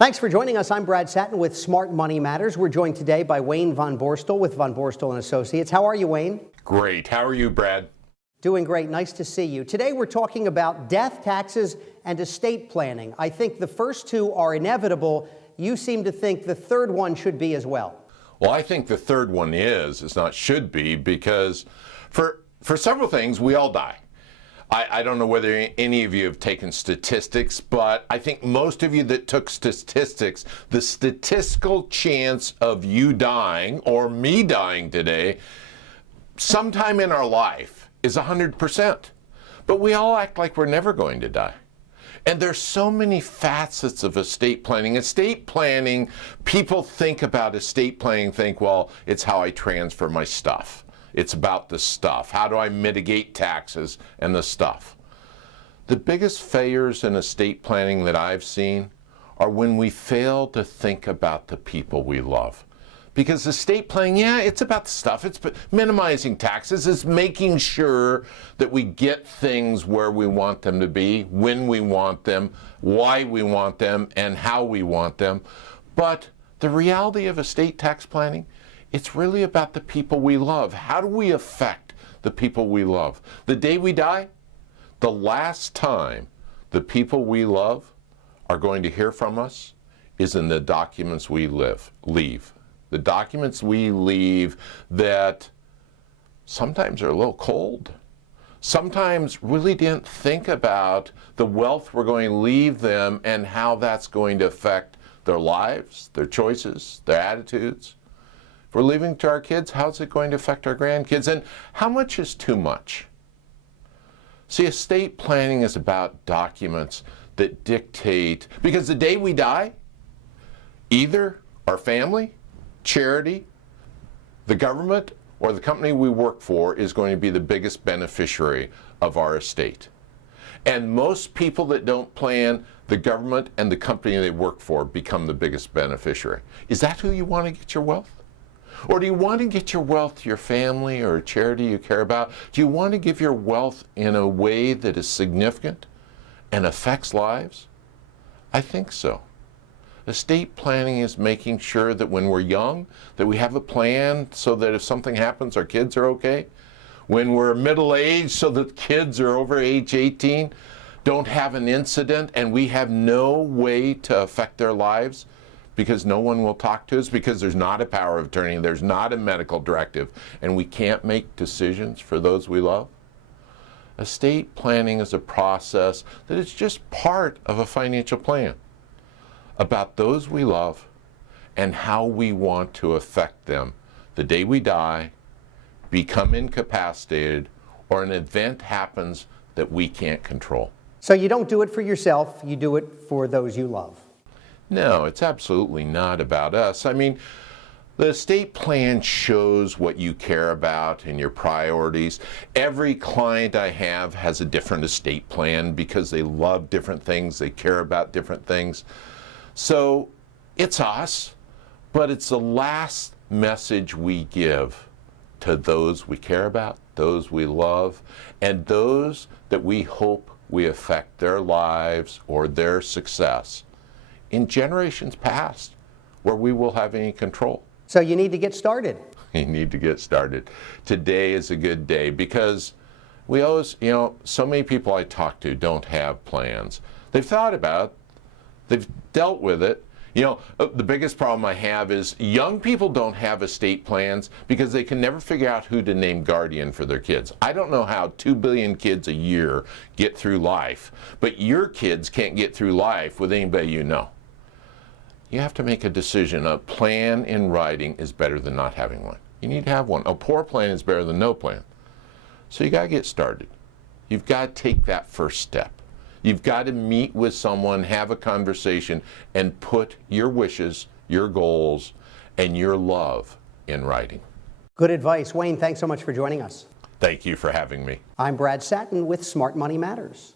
Thanks for joining us. I'm Brad Sattin with Smart Money Matters. We're joined today by Wayne von Borstel with von Borstel and Associates. How are you, Wayne? Great. How are you, Brad? Doing great. Nice to see you. Today we're talking about death, taxes, and estate planning. I think the first two are inevitable. You seem to think the third one should be as well. Well, I think the third one is. It's not should be, because for several things, we all die. I don't know whether any of you have taken statistics, but I think most of you that took statistics, the statistical chance of you dying or me dying today sometime in our life is 100%. But we all act like we're never going to die. And there's so many facets of estate planning. Estate planning, people think about estate planning, think, well, it's how I transfer my stuff. It's about the stuff. How do I mitigate taxes and the stuff? The biggest failures in estate planning that I've seen are when we fail to think about the people we love. Because estate planning, yeah, it's about the stuff. It's minimizing taxes. It's making sure that we get things where we want them to be, when we want them, why we want them, and how we want them. But the reality of estate tax planning, it's really about the people we love. How do we affect the people we love? The day we die, the last time the people we love are going to hear from us is in the documents we leave. The documents we leave that sometimes are a little cold. Sometimes really didn't think about the wealth we're going to leave them and how that's going to affect their lives, their choices, their attitudes. If we're leaving to our kids, how's it going to affect our grandkids? And how much is too much? See, estate planning is about documents that dictate, because the day we die, either our family, charity, the government, or the company we work for is going to be the biggest beneficiary of our estate. And most people that don't plan, the government and the company they work for become the biggest beneficiary. Is that who you want to get your wealth? Or do you want to get your wealth to your family or a charity you care about? Do you want to give your wealth in a way that is significant and affects lives? I think so. Estate planning is making sure that when we're young, that we have a plan so that if something happens, our kids are okay. When we're middle-aged, so that kids are over age 18, don't have an incident and we have no way to affect their lives because no one will talk to us, because there's not a power of attorney, there's not a medical directive, and we can't make decisions for those we love. Estate planning is a process that is just part of a financial plan about those we love and how we want to affect them the day we die, become incapacitated, or an event happens that we can't control. So you don't do it for yourself, you do it for those you love. No, it's absolutely not about us. I mean, the estate plan shows what you care about and your priorities. Every client I have has a different estate plan because they love different things, they care about different things. So it's us, but it's the last message we give to those we care about, those we love, and those that we hope we affect their lives or their success in generations past where we will have any control. So you need to get started. You need to get started. Today is a good day because we always, so many people I talk to don't have plans. They've thought about it. They've dealt with it. The biggest problem I have is young people don't have estate plans because they can never figure out who to name guardian for their kids. I don't know how 2 billion kids a year get through life, but your kids can't get through life with anybody you know. You have to make a decision. A plan in writing is better than not having one. You need to have one. A poor plan is better than no plan. So you got to get started. You've got to take that first step. You've got to meet with someone, have a conversation, and put your wishes, your goals, and your love in writing. Good advice. Wayne, thanks so much for joining us. Thank you for having me. I'm Brad Sattin with Smart Money Matters.